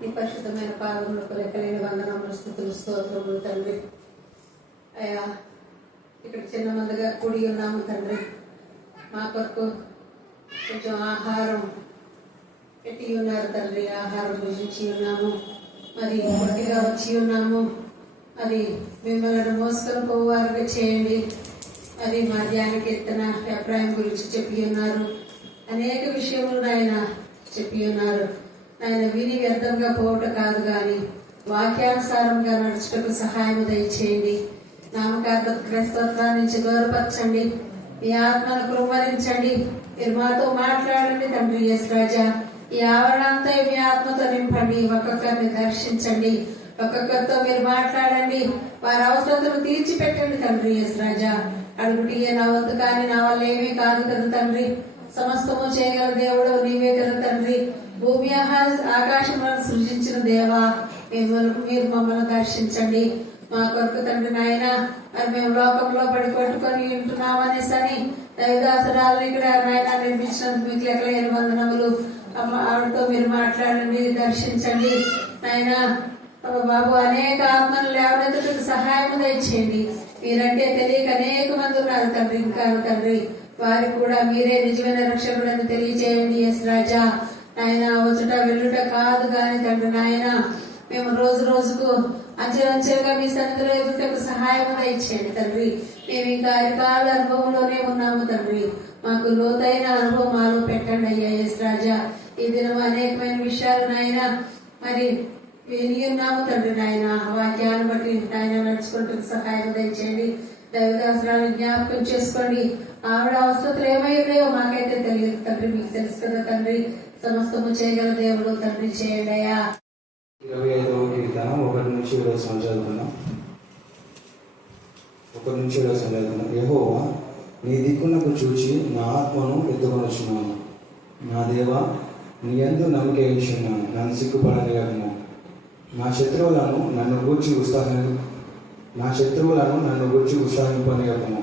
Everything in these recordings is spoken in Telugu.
నీ పరిశుద్ధమైన పాదములకు లెక్కలేని వందనములు, స్తుతులు, స్తోత్రములు తండ్రి. అయ్యా, ఇక్కడ చిన్న మందిగా కూడి ఉన్నాము తండ్రి. మా కొరకు కొంచెం ఆహారం పెట్టి ఉన్నారు తండ్రి. ఆహారం భుజించి ఉన్నాము, మరి పొట్టిగా వచ్చి ఉన్నాము. అది మిమ్మల్ని మోసుకొని పోవారుగా చేయండి. అది మా ధ్యాన కీర్తన అభిప్రాయం గురించి చెప్పి ఉన్నారు. అనేక విషయములు ఆయన చెప్పి ఉన్నారు. ఆయన విని వ్యర్థంగా పోవటం కాదు కానీ వాక్యానుసారంగా నడుచుటకు సహాయం దయచేయండి. నామకార్థ క్రైస్తవత్వాన్ని నుంచి గౌరవపరచండి. మీ ఆత్మను కృమరించండి. మీరు మాతో మాట్లాడండి తండ్రి. యేసు రాజా, ఈ ఆవరణంతా మీ ఆత్మతో నింపండి. ఒక్కొక్కరిని దర్శించండి. ఒక్కొక్కరితో మీరు మాట్లాడండి. వారి అవసరతను తీర్చిపెట్టండి తండ్రి. యేసు రాజా, అడుగుటియే నా వద్దు కానీ నా వల్ల ఏమీ కాదు కదా తండ్రి. సమస్తము చేయగల దేవుడు నీవే కదా తండ్రి. భూమి ఆకాశములను సృజించిన దేవా, మీరు మమ్మల్ని దర్శించండి. మా కొరకు తండ్రి నాయన, మరి మేము లోకంలో పడి కొట్టుకొని ఉంటున్నామనేసని దైవదాసురాలను ఇక్కడ నాయన నిర్మించినందుకు మీకు లెక్కలేని వందనములు. ఆవిడతో మీరు మాట్లాడండి, దర్శించండి నాయన. బాబు, అనేక ఆత్మలు లేవనెత్తుటకు సహాయం దయచేయండి. మీరంటే తెలియక అనేక మంది ఉన్నారు తండ్రి. ఇంకా తండ్రి, వారికి కూడా మీరే నిజమైన రక్షకుడని తెలియజేయండి. యేసు రాజా, నాయన వచ్చుట వెళ్ళుట కాదు కానీ తండ్రి నాయన, మేము రోజు రోజుకు అంచెలంచెలుగా మీ సన్నిధిలో ఎదుటకు సహాయం దయచేయండి తండ్రి. మేము ఇంకా అధికారుల అనుభవంలోనే ఉన్నాము తండ్రి. మాకు లోతైన అనుభవం మాలో పెట్టండి అయ్యా. యేసు రాజా, ఈ దినం అనేకమైన విషయాలు నాయన మరి విని ఉన్నాము తండ్రి నాయన. వాక్యాన్ని బట్టి నాయన నడుచుకుంటూ సహాయం దయచేయండి. దైవదాసురాలను జ్ఞాపకం చేసుకోండి. ఆవిడ అవసరతలు ఏమయ్యాయో మాకైతే తెలియదు తండ్రి. మీకు తెలుసు కదా తండ్రి. సమస్తము చేయగల దేవుడు తండ్రి, చేయండి అయ్యా. 25వ కీర్తన 1 నుంచి 7 చదువుతున్నాం. 1 నుంచి 7 చదువుతున్నాం. యెహోవా, నీ దిక్కునకు చూచి నా ఆత్మను ఎత్తుకొనుచున్నాను. నా దేవా, నీ యందు నమ్మిక ఉంచున్నాను. నన్ను సిగ్గుపడనివ్వకుము. నా శత్రువులను నన్ను గూర్చి ఉత్సాహింపనివ్వకుము.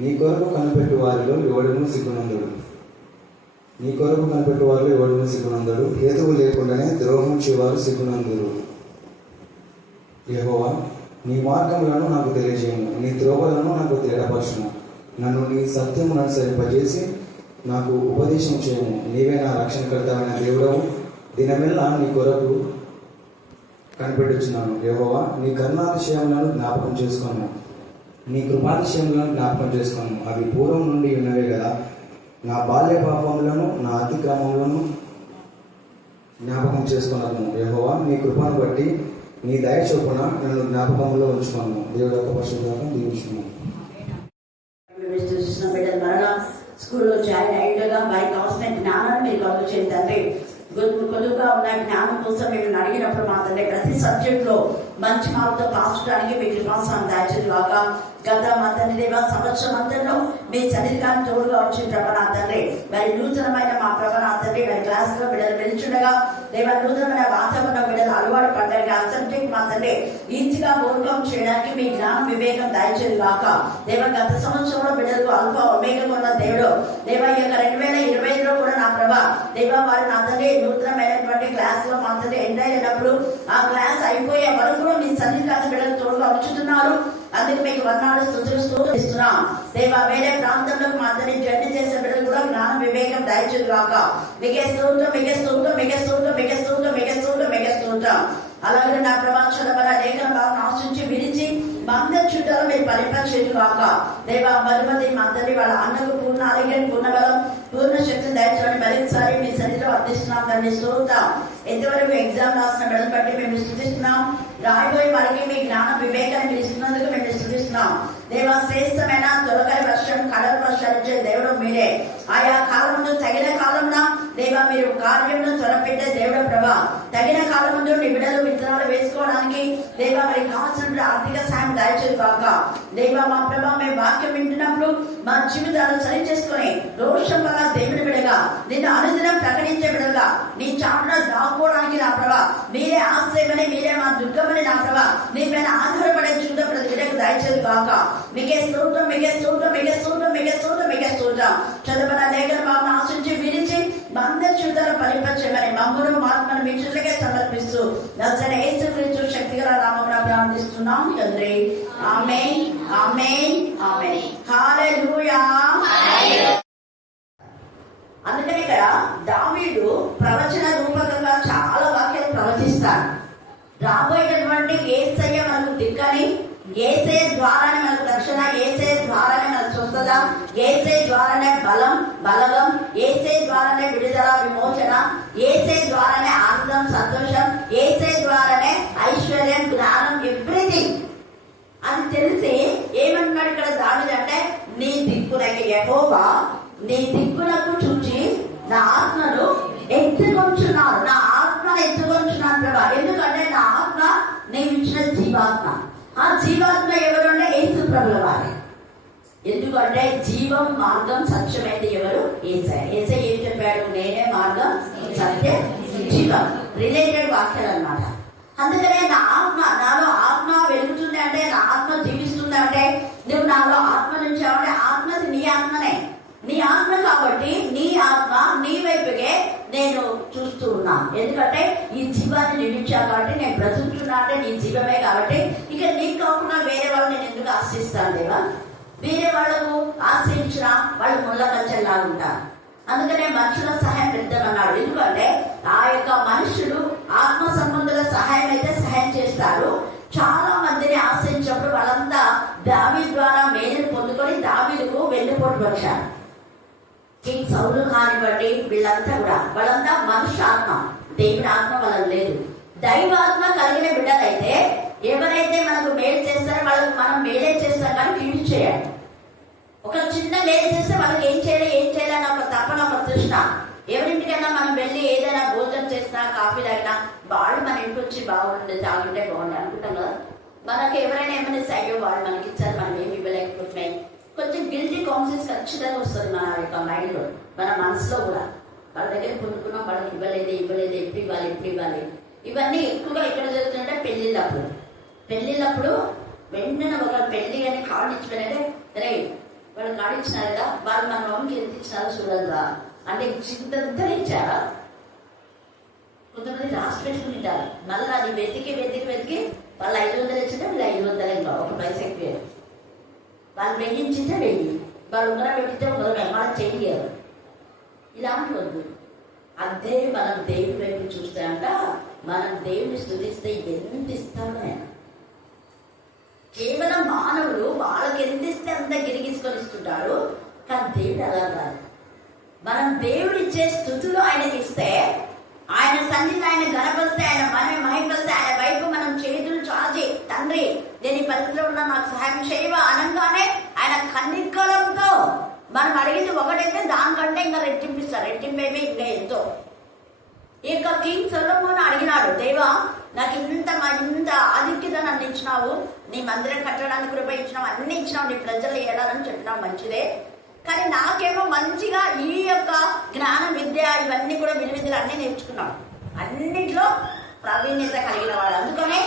నీ కొరకు కనిపెట్టు వారిలో ఎవడనూ సిగ్గునందుడు. హేతువు లేకుండానే ద్రోహం చేవారు సిగ్గునందురు. యెహోవా, నీ మార్గములను నాకు తెలియజేయము. నీ త్రోవలను నాకు తేటపరచుము. నన్ను నీ సత్యమును అనుసరింపజేసి నాకు ఉపదేశం చేయము. నీవే నా రక్షణకర్తమైన దేవుడవు. దినమెల్లా నీ కొరకు కనిపెట్టుచున్నాను. యెహోవా, నీ కరుణాతిశయములను జ్ఞాపకం చేసుకోను. నీ కృపాతిశయములను జ్ఞాపకం చేసుకోను. అవి పూర్వం నుండి ఉన్నవే కదా. నా బాల్య పాపములను నా అతిక్రమములను జ్ఞాపకం చేసుకున్నాను. యెహోవా, నీ కృపను బట్టి నీ దయ చొప్పున నన్ను జ్ఞాపకంలో ఉంచుకున్నాను. దేవుడు యొక్క పరిశుద్ధతను దీవించుకున్నాను. స్కూల్లో జాయిన్ అయ్యేగా వారికి అవసరమైన జ్ఞానాన్ని మీరు కలుగు తండ్రి. కొద్దుగా ఉన్న జ్ఞానం కోసం మేము అడిగినప్పుడు మా తండ్రి ప్రతి సబ్జెక్ట్ లో మంచి మార్కుతో పాస్ అవడానికి మీ కృపాసాన్ని దాచేలాగా గత మా తండ్రి దేవ సంవత్సరం అంతలో మీ సన్నిధికాన్ని తోడుగా వచ్చిన ప్రభా తండ్రి, మరి నూతనమైన మా ప్రభా తండ్రి మరి క్లాస్ లో బిడ్డలు వెళ్తుండగా దేవ నూతనమైన వాతావరణం బిడ్డలు అలవాటు పడ్డారు. ఆ సబ్జెక్ట్ మా తండ్రి ఈజీగా ఓవర్కమ్ చేయడానికి మీ జ్ఞానం వివేకం దాచేలాక దేవ గత సంవత్సరంలో బిడ్డలకు అల్ప వివేకం ఉన్న దేవుడు దేవ ఈ యొక్క 2025లో కూడా నా ప్రభా దేవ వారు నా తండ్రి నూతనమైనటువంటి క్లాస్ లో మా తండ్రి ఎంటర్ అయినప్పుడు ఆ క్లాస్ అయిపోయే వరకు మీ సన్నిధికాన్ని బిడ్డలు తోడుగా ఉంచుతున్నారు. అందుకు మీకు వర్ణాలు స్తుతులు ఇస్తున్నాం దేవా. వేరే ప్రాంతంలో మాత్రమే జర్నీ చేసే బిడ్డలు కూడా జ్ఞాన వివేకం దయచేలాక మీకే స్తోత్రం. అలాగే నా ప్రభావం లేఖన భావన ఆశించి విరిచి మా అందరి చుట్టాలు మీరు పరిపరిచేలాక దేవా. మరుమతి మా తండ్రి వాళ్ళ అన్నకు పూర్ణ ఆరోగ్యం, పూర్ణ బలం, పూర్ణ శక్తిని దయచేయని మరొకసారి మీ సన్నిధిలో అర్థిస్తున్నాం తండ్రి. స్తోత్రం. ఎంతవరకు ఎగ్జామ్ రాసిన బిడ్డలు బట్టి మేము స్తుతిస్తున్నాం. రాబోయే వారికి మీ జ్ఞాన వివేకాన్ని మీరు ఇస్తున్నందుకు మేము స్తుతిస్తున్నాం దేవా. శ్రేష్టమైన తొలకరి వర్షం, కడల వర్షాలు ఇచ్చే దేవుడు మీరే. ఆయా కాలంలో తగిన కాలంలో దేవా మీరు కార్యంలో త్వరపెట్టే దేవుడు ప్రభా. తగిన కాలం ముందు బిడ్డలు విత్తనాలు వేసుకోవడానికి దేవా మరి కావాల్సిన ఆర్థిక సాయం దయచేలాక దేవా. మా ప్రభా మేము వాక్యం వింటున్నప్పుడు మా జీవితాలు సరి చేసుకుని రోషం వల్ల దేవుడి బిడగా నిన్ను అనుదినం ప్రకటించే బిడగా నీ చాటున దాక్కోవడానికి నా ప్రభా మీరే ఆశ్రయమని, మీరే మా దుర్గమని నా ప్రభా నీ పైన ఆధారపడే చూడ ప్రతి బిడ్డకు దయచేలాక మీకే స్తోత్రం. చదవన లేఖన భావన ఆశించి విరిచి మా అందరి చూద్దాం ఫలింపచేయమని మమ్మును ఆత్మను మీ చేతులకే సమర్పిస్తూ నజరేయుడైన యేసుక్రీస్తు శక్తిగల నామమున ప్రార్థిస్తున్నాం తండ్రి. ఆమేన్, ఆమేన్, ఆమేన్. హల్లెలూయా. అందుకని ఇక్కడ దావీదు ప్రవచన రూపకంగా చాలా వాక్యాలు ప్రవచిస్తాడు. రాబోయేటటువంటి యేసయ్య మనకు దిక్కని, యేసే ద్వారానే మనకు రక్షణ, యేసే ద్వారానే మనకు స్వస్థత, యేసే ద్వారానే బలగం, యేసే ద్వారానే విడుదల విమోచన, యేసే ద్వారానే ఆనందం సంతోషం, యేసే ద్వారానే ఐశ్వర్యం జ్ఞానం ఎవ్రీథింగ్ అని తెలిసి ఏమంటున్నాడు ఇక్కడ దావీదు అంటే, నీ దిక్కునకి యెహోవా నీ దిక్కులకు చూచి నా ఆత్మను ఎత్తుకొంచున్నాను, నా ఆత్మను ఎత్తుకొంచున్నాను ప్రభా. ఎందుకంటే నా ఆత్మ నేను ఇచ్చిన జీవాత్మ. ఆ జీవాత్మ ఎవరంటే యేసు ప్రభుల వారే. ఎందుకంటే జీవం మార్గం సత్యమైంది ఎవరు? యేసయ్య. యేసయ్య ఏం చెప్పాడు? నేనే మార్గం సత్యం జీవం. రిలేటెడ్ వాక్యాలు అన్నమాట. అందుకనే నా ఆత్మ, నాలో ఆత్మ వెలుగుతుంది అంటే, నా ఆత్మ జీవిస్తుంది అంటే, నువ్వు నాలో ఆత్మ నుంచి అంటే ఆత్మది నీ ఆత్మనే, నీ ఆత్మ. కాబట్టి నీ ఆత్మ నీ వైపుకే నేను చూస్తూ ఉన్నా. ఎందుకంటే ఈ జీవాన్ని నిర్మించా కాబట్టి, నేను బ్రతుకుతున్నా అంటే నీ జీవమే కాబట్టి, ఇక నీకు కాకుండా వేరే వాళ్ళు నేను ఎందుకు ఆశ్రయిస్తాను దేవా? వేరే వాళ్ళకు ఆశ్రయించిన వాళ్ళు ముళ్ళ కంచెల్లాగా ఉంటారు. అందుకనే మనుషుల సహాయం పెద్దమన్నాడు. ఎందుకంటే ఆ యొక్క మనుషులు ఆత్మ సంబంధుల సహాయం అయితే సహాయం చేస్తారు. చాలా మందిని ఆశ్రయించినప్పుడు వాళ్ళంతా దావీదు ద్వారా మేలును పొందుకొని దావీదుకు వెన్నుపోటు వచ్చారు. కింగ్ సౌలు కానివ్వండి, వీళ్ళంతా కూడా వాళ్ళంతా మనుష్య ఆత్మ, దేవుని ఆత్మ వాళ్ళకి లేదు. దైవాత్మ కలిగిన బిడ్డలైతే ఎవరైతే మనకు మేలు చేస్తారో వాళ్ళకి మనం మేలే చేస్తాం కానీ కీడు చేయాలి. ఒక చిన్న మేలు చేస్తే వాళ్ళకి ఏం చేయాలని ఒక తప్పన, ఒక తృష్ణ. ఎవరింటికైనా మనం వెళ్ళి ఏదైనా భోజనం చేసినా, కాఫీ తాగినా, వాళ్ళు మన ఇంటికి వచ్చి బాగుండే తాగుంటే బాగుండే అనుకుంటాం కదా. మనకి ఎవరైనా ఏమైనా అయ్యో వాళ్ళు మనకి ఇచ్చారు, మనం ఏమి ఇవ్వలేకపోతున్నాయి, కొంచెం గిల్టీ కాన్షియస్ ఖచ్చితంగా వస్తుంది మన యొక్క మైండ్ లో, మన మనసులో కూడా. వాళ్ళ దగ్గర పొందుకున్నాం, వాళ్ళకి ఇవ్వలేదు ఎప్పుడు ఇవ్వాలి. ఇవన్నీ ఎక్కువగా ఇక్కడ జరుగుతుంటే పెళ్లిళ్ళప్పుడు వెంటనే ఒక పెళ్లి కానీ కార్డు ఇచ్చిపోయినట్టే, రే వాళ్ళు కార్డు ఇచ్చినారు కదా, వాళ్ళు మన మమ్మీకి ఎంత ఇచ్చినారో చూడదురా అంటే చింతంతా ఇచ్చారా. కొంతమంది రాసి పెట్టుకుని ఉంటారు, మళ్ళీ అది వెతికి వాళ్ళు 500 ఇచ్చింటే వీళ్ళు 500 ఇంకా ఒక పైసా ఎక్కువ. వాళ్ళు వెయ్యించింటే 1000, వాళ్ళు ఉంగరం పెట్టితే ఉంగరం మనం చెయ్యారు. ఇలాంటి వద్దు. అదే మనం దేవుడి వైపు చూస్తే అంట, మనం దేవుని స్తుతిస్తే ఎంత ఇస్తాడో ఆయన. కేవలం మానవుడు వాళ్ళకి ఎంత ఇస్తే అంత గిరిగించుకొని ఇస్తుంటాడు, కానీ దేవుడు అలా కాదు. మనం దేవుడు ఇచ్చే స్థుతులు ఆయనకి ఇస్తే, ఆయన సన్నిధిని ఆయన గణపరిస్తే, ఆయన మనమే మహిమపరిస్తే, ఆయన వైపు మనం చేతులు చాచి తండ్రి నేను ఈ పరిస్థితిలో ఉన్నా నాకు సహాయం చేయవా అనగానే ఆయన కన్నికలంతో మనం అడిగింది ఒకటైతే దానికంటే ఇంకా రెట్టింపిస్తారు. రెట్టింపేమే ఇంకా ఎంతో. ఇక కింగ్ సొలొమోను అడిగినాడు, దేవా నాకు ఇంత ఆధిక్యత నన్ను ఇచ్చినావు, నీ మందిరం కట్టడానికి కృప ఇచ్చినావు, అన్ని ఇచ్చినావు, నీ ప్రజలు ఏడాలని చెప్పినావు, మంచిదే. కానీ నాకేమో మంచిగా ఈ యొక్క జ్ఞాన విద్య ఇవన్నీ కూడా విలువిద్యలు అన్నీ నేర్చుకున్నాడు, అన్నింటిలో ప్రావీణ్యత కలిగిన వాడు. అందుకనే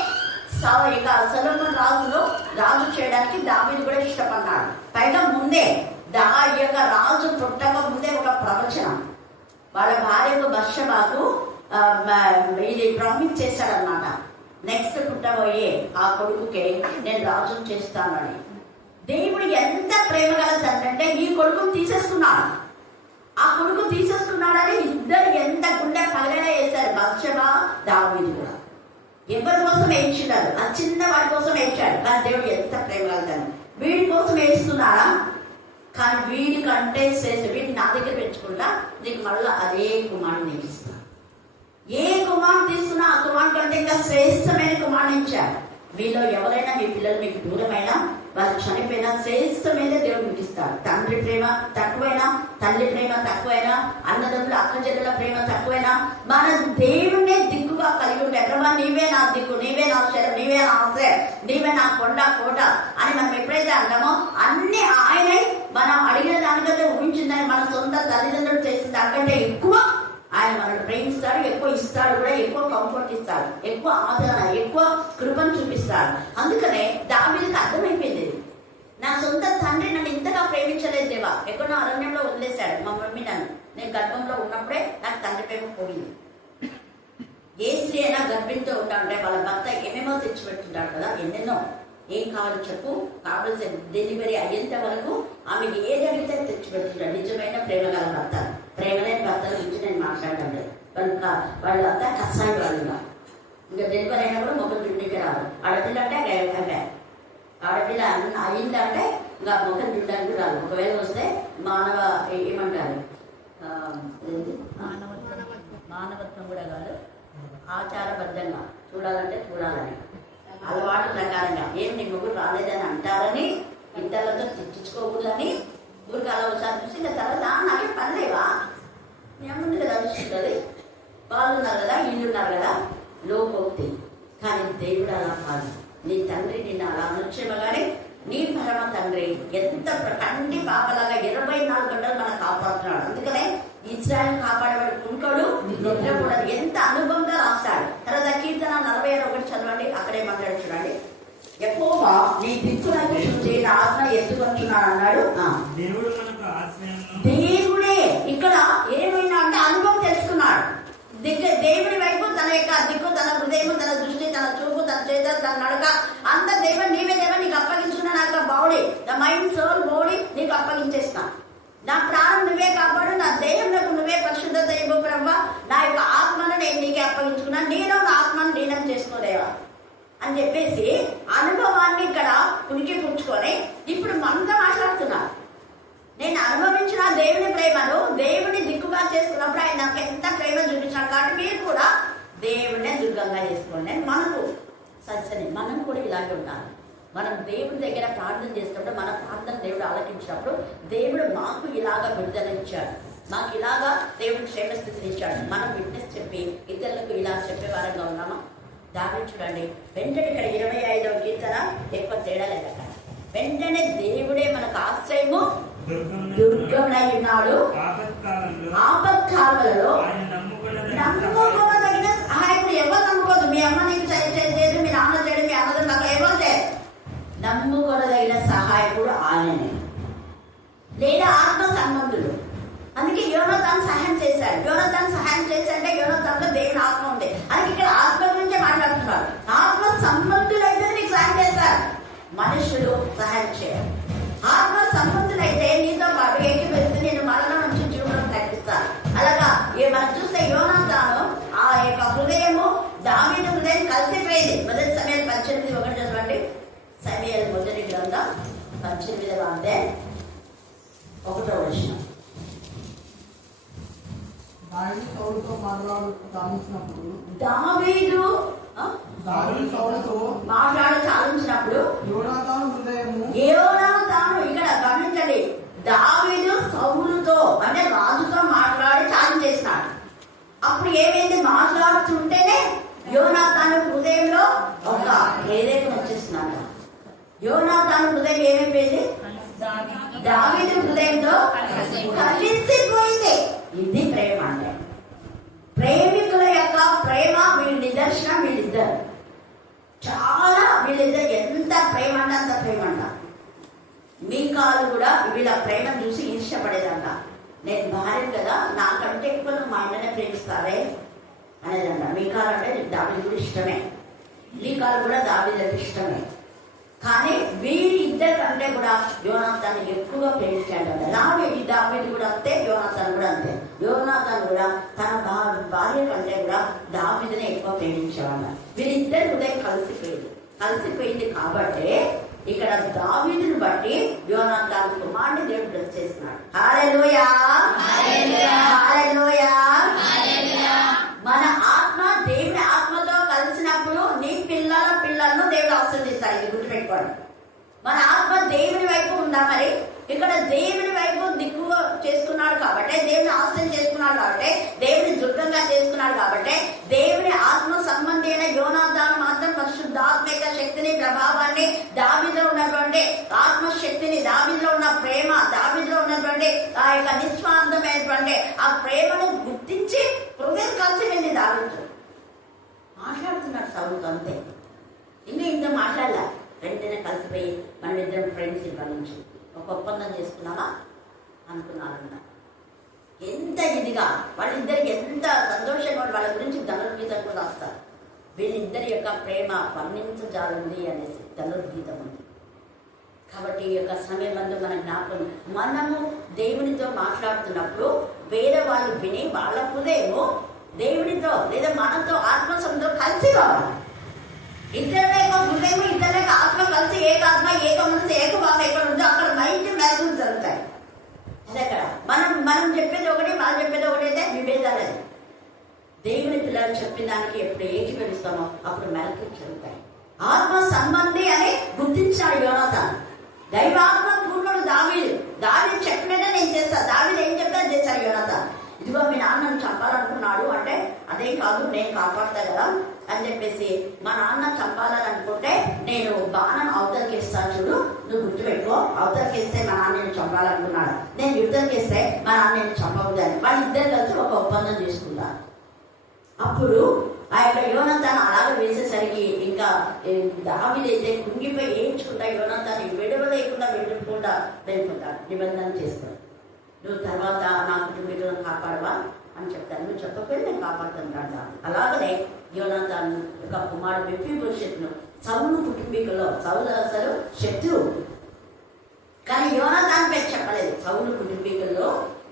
ఇక సొలొమోను రాజు చేయడానికి దావీదు కూడా ఇష్టపడ్డాడు. పైగా ముందే ఈ యొక్క రాజు పుట్టక ముందే ఒక ప్రవచనం వాళ్ళ భార్యకు బత్షెబాకు ఇది ప్రామిస్ చేశాడనమాట. నెక్స్ట్ పుట్టబోయే ఆ కొడుకుకే నేను రాజును చేస్తానని. దేవుడు ఎంత ప్రేమ గల తండ్రి అంటే ఈ కొడుకును తీసేసుకున్నాడు. ఆ కొడుకు తీసేసుకున్నాడని ఇద్దరు ఎంత గుండె పగలగా వేశారు, బత్షెబా దావీదు కూడా. ఎవరి కోసం ఏడ్చినాడు? ఆ చిన్న వాడి కోసం ఏడ్చాడు, కానీ దేవుడు ఎంత ప్రేమ గల తండ్రి. వీడి కోసం ఏడుస్తున్నాడా? కానీ వీడి కంటే శ్రేష్ఠ, వీడిని నా దగ్గర పెంచుకుంటా, నీకు మళ్ళీ అదే కుమారుని నీకు ఇస్తా. ఏ కుమారుడు తీసుకున్నా ఆ కుమారుడు కంటే ఇంకా శ్రేష్టమైన కుమారుని ఇచ్చాడు. మీలో ఎవరైనా మీ పిల్లలు మీకు దూరమైనా, వాళ్ళు చనిపోయినా శ్రేష్టమైన దేవుడు మీకు ఇస్తాడు. తండ్రి ప్రేమ తక్కువైనా, తల్లి ప్రేమ తక్కువైనా, అన్నదమ్ముల అక్కచెల్లెల ప్రేమ తక్కువైనా, మన దేవుణ్ణే దిక్కుగా కలిగి ఉంటే, ప్రభా నీవే నా దిక్కు, నీవే నా శరం, నీవే నా ఆశ్రయం, నీవే నా కొండ కోట అని మనం ఎప్పుడైతే అంటామో అన్ని ఆయనే మనం అడిగిన దానికంటే ఊహించిందని, మన సొంత తల్లిదండ్రులు చేసిన దానికంటే ఎక్కువ ఆయన మనల్ని ప్రేమిస్తాడు, ఎక్కువ ఇస్తాడు కూడా, ఎక్కువ కంఫర్ట్ ఇస్తాడు, ఎక్కువ ఆదరణ, ఎక్కువ కృపను చూపిస్తాడు. అందుకనే దావీదుకి అర్థమైపోయింది, నా సొంత తండ్రి నన్ను ఇంతగా ప్రేమించలేదు దేవా, ఎక్కడో అరణ్యంలో వదిలేశాడు మా మమ్మీ నన్ను. నేను గర్భంలో ఉన్నప్పుడే నాకు తండ్రి ప్రేమ పోయింది. గర్భిణితో ఉంటాంటే వాళ్ళ భర్త ఏమేమో తెచ్చిపెట్టుంటాడు కదా, ఎన్నెన్నో. ఏం కావాలో చెప్పు, కావాల్సిన డెలివరీ అయ్యేంత వరకు ఆమెకి ఏది అడిగితే తెచ్చిపెట్టుంటాడు. నిజమైన ప్రేమ గల భర్త. ప్రేమ లేని భర్తల గురించి నేను మాట్లాడటం లేదు. వాళ్ళంతా కసాయి వాళ్ళుగా. ఇంకా డెలివరీ అయినా కూడా ముఖం చుండికి రాదు. ఆడపిల్ల అంటే అయిపోయా. ఆడపిల్ల అయిందంటే ఇంకా ముఖం చుండానికి రాదు. ఒకవేళ వస్తే ఏమంటారు, మానవత్వం కూడా కాదు, ఆచారబద్ధంగా చూడాలంటే చూడాలని, అలవాటు ప్రకారంగా. ఏం నీ ముగ్గురు రాలేదని అంటారని, ఇతరులతో తెచ్చుకోకూడదని ఊరికి అలా ఒకసారి చూసి ఇంకా తర్వాత నాకే పని లేవా, ఏముంది కదా చూస్తుంది, వాళ్ళు ఉన్నారు కదా, వీళ్ళు ఉన్నారు కదా, లోకోక్తి. కానీ దేవుడు అలా కాదు. నీ తండ్రి నిన్ను అలా అనొచ్చేమో కానీ నీ పరమ తండ్రి ఎంత కంటి పాపలాగా 24 గంటలు మనకు కాపాడుతున్నాడు. అందుకనే ఇశ్రాయేలు కాపాడబడి కుంకడు నిద్రకూడదు. ఎంత అనుభవంగా రాస్తాడు. తర్వాత కీర్తన 46 చదవండి, అక్కడే మాట్లాడు చూడండి. యెహోవా నీ దిక్కులకు చూసి నా ఆత్మ ఎత్తుకొచ్చున్నాడు అన్నాడు. దేవుడే ఇక్కడ ఏమైనా అంటే అనుభవం తెలుసుకున్నాడు. దేవుడి వైపు తన యొక్క దిక్కు, తన హృదయం, తన దృష్టి, తన చూపు, తన చేత, తన నడక అంత దేవుడు నీవే దేవ నీకు అప్పగించుకున్నా. నాకు body, the mind, soul, body నీకు అప్పగించేస్తా. నా ప్రాణం నువ్వే కాపాడు, నా దేహంలో నువ్వే పరిశుద్ధత ఇవ్వు ప్రభా. నా యొక్క ఆత్మను నేను నీకే అప్పగించుకున్నా. నేను నా ఆత్మను లీనం చేసుకోలేవా అని చెప్పేసి అనుభవాన్ని ఇక్కడ పునికి పుచ్చుకొని ఇప్పుడు మనతో మాట్లాడుతున్నారు. నేను అనుభవించిన దేవుని ప్రేమను, దేవుని దిక్కుగా చేసుకున్నప్పుడు ఆయన నాకు ఎంత ప్రేమ చూపించాడు. కాబట్టి మీరు కూడా దేవుడినే దుర్గంగా చేసుకోండి. మనకు సత్సని మనం కూడా ఇలాగే ఉంటారు. మనం దేవుడి దగ్గర ప్రార్థన చేసినప్పుడు, మన ప్రార్థన దేవుడు ఆలకించినప్పుడు దేవుడు మాకు ఇలాగా విడుదల ఇచ్చాడు, మాకు ఇలాగా దేవుడు క్షేమస్థితిని ఇచ్చాడు. మనం విట్నెస్ చెప్పి ఇతరులకు ఇలా చెప్పే వారంగా ఉన్నామా? దాన్ని చూడండి. వెంటనే ఇక్కడ 25వ కీర్తన ఎక్కువ తేడా లేదు. అక్కడ వెంటనే దేవుడే మనకు ఆశ్రయము, దుర్గమునై ఉన్నాడు. ఆపత్కాలలో నమ్ముకోదగిన సహాయకుడు. ఎవరు నమ్ముకోదు. మీ అమ్మ నీకు చేయలేదు, మీ నాన్న చేయడం, మీ అన్నది నాకు ఎవరు చేయదు. నమ్ముకోదగిన సహాయకుడు ఆయనే, లేదా ఆత్మ సంబంధులు. అందుకే యోనాతాను సహాయం చేశాడు. యోనాతాను సహాయం చేశాడంటే యోనాతానులో దేవుని ఆత్మ ఉంది. అందుకే ఇక్కడ ఆత్మ గురించే మాట్లాడుతున్నారు. ఆత్మ సంబంధులైతే నీకు సహాయం చేస్తారు, మనుషులు సహాయం చేయాలి. ఆత్మ సంబంధులైతే నీతో పాటు ఏకీభవిస్తే నేను మరణం నుంచి జీవనం ప్రకటిస్తాను. అలాగా మనం చూస్తే యోనాతాను ఆ యొక్క హృదయము దావీదు హృదయం కలిసిపోయింది. మొదటి సమయాలు 18:1 చదవండి. సమయాలు మొదటి గ్రంథం 18వ అధ్యాయం 1వ వచనం. దావీదు సౌలుతో మాట్లాడుతున్నప్పుడు మాట్లాడు చాలించినప్పుడు యోనాతాను ఇక్కడ గమనించండి, దావీదు సౌలుతో అంటే రాజుతో మాట్లాడి చాలించేసినాడు. అప్పుడు ఏమైంది? మాట్లాడుతుంటేనే యోనాతాను హృదయంలో ఒక ప్రేరేపణ వచ్చేస్తున్నాడు. యోనాతాను హృదయం ఏమైపోయింది? దావీదు హృదయంతో కలిసిపోయింది. ఇది ప్రేమ అంటే. ప్రేమికుల యొక్క ప్రేమ వీళ్ళ నిదర్శనం. వీళ్ళిద్దరు చాలా, వీళ్ళిద్దరు ఎంత ప్రేమ అంటే అంత ప్రేమ అంట. మీకాలు కూడా వీళ్ళ ప్రేమను చూసి ఈర్ష్యపడేదంట. నేను భార్య కదా, నాకంటే ఎక్కువ నువ్వు మా ఆయననే ప్రేమిస్తారే అనేదంట. మీకాలు అంటే దావీదు కూడా ఇష్టమే, మీకాలు కూడా దావీదుకి ఇష్టమే. కానీ వీరి ఇద్దరి కంటే కూడా యోనాతాను ఎక్కువగా ప్రేమించాడు. దావీదు కూడా అంతే, యోనాతాను కూడా అంతే. యోనాతాను కూడా తన భార్య కంటే కూడా దావీదునే ఎక్కువ ప్రేమించేవాడు. వీరిద్దరి హృదయం కలిసిపోయింది కాబట్టి ఇక్కడ దావీదుని బట్టి యోనాతాను కుమారుని దేవుడు బ్లెస్ చేస్తున్నాడు. హల్లెలూయా, హల్లెలూయా. మన ఆత్మ దేవుని ఆత్మతో కలిసినప్పుడు నీ పిల్లలను దేవుడు ఆశీర్వదిస్తాడు. ఇది గుర్తుపెట్టుకోండి. మన ఆత్మ దేవుని వైపు ఉందా? మరి ఇక్కడ దేవుని వైపు దిక్కుగా చేసుకున్నాడు కాబట్టి, దేవుని ఆశ్రయం చేసుకున్నాడు కాబట్టి, దేవుని దుర్గంగా చేసుకున్నాడు కాబట్టి, దేవుని ఆత్మ సంబంధి అయిన యోనాతాను మాత్రం పరిశుద్ధాత్మిక శక్తిని, ప్రభావాన్ని, దావీదులో ఉన్నటువంటి ఆత్మశక్తిని, దావీదులో ఉన్న ప్రేమ, దావీదులో ఉన్నటువంటి ఆ యొక్క నిస్వార్థమైనటువంటి ఆ ప్రేమను గుర్తించి హృదయం కలిసిపోయింది. దావీదు మాట్లాడుతున్నాడు సౌలుతో అంతే, ఇంకా ఇంత మాట్లాడలే. వెంటనే కలిసిపోయి మనం ఇద్దరం ఫ్రెండ్స్ ఇప్పటి నుంచి ఒక ఒప్పందం చేసుకున్నామా అనుకున్నారన్న. ఎంత ఇదిగా వాళ్ళిద్దరికి ఎంత సంతోషంగా వాళ్ళ గురించి ధనుర్గీతం కూడా రాస్తారు. వీళ్ళిద్దరి యొక్క ప్రేమ వర్ణించజాలంది అనేసి ధనుర్గీతం ఉంది. కాబట్టి ఈ యొక్క సమయం మన జ్ఞాపకం, మనము దేవునితో మాట్లాడుతున్నప్పుడు వేరే వాళ్ళు విని వాళ్ళ హృదయము దేవునితో లేదా మనతో ఆత్మసంతో కలిసి రావాలి. ఇద్దరు హృదయం ఇద్దరు ఆత్మ కలిసి ఏకాత్మ ఏక మనసు ఏకభావం ఎక్కడ ఉందో అక్కడ మైండ్ మ్యారేజ్ జరుగుతాయి. అది అక్కడ మనం చెప్పేది ఒకటి, వాళ్ళు చెప్పేది ఒకటి అయితే విభేదాలు. దేవుని పిల్లలు చెప్పిన దానికి ఎప్పుడు ఏకీభవిస్తామో అప్పుడు మ్యారేజ్ జరుగుతాయి. ఆత్మ సంబంధి అని గుర్తించాడు యోనాతాను. దైవాత్మ పూర్ణుడు దావీదు చెప్పినట్టే నేను చేస్తాను. దావీదు ఏం చెప్తాను చేశాడు యోనాతాను. ఇదిగో మీ నాన్నను చంపాలనుకున్నాడు అంటే అదేం కాదు, నేను కాపాడతా కదా అని చెప్పేసి మా నాన్న చంపాలని అనుకుంటే నేను బాణం అవతలకి ఇస్తాను చూడు, నువ్వు గుర్తుపెట్టుకో, అవతలకి ఇస్తే మా నాన్న నేను చంపాలనుకున్నాడు, నేను యుద్ధంకి ఇస్తే మా నాన్న నేను చంపవద్దని వాళ్ళిద్దరు కలిసి ఒక ఒప్పందం చేసుకున్నారు. అప్పుడు ఆ యొక్క యోనాతాను అలాగే వేసేసరికి ఇంకా దావీదైతే కుంగిపోయి ఏడ్చుకుంటా యోనాతాను విడవలేకుండా వెళ్ళిపోతాడు, నిబంధన చేస్తాడు. నువ్వు తర్వాత నా కుటుంబీకులను కాపాడవా అని చెప్తాను, నువ్వు చెప్పకపోతే నేను కాపాడుతాను అంటాను. అలాగనే యోనాతాను యొక్క కుమారుడు మెఫీబోషెతును సౌలు కుటుంబీకుల్లో, సౌలు అసలు శత్రువు కానీ యోనాతాను పేరు చెప్పలేదు. సౌలు కుటుంబీకుల్లో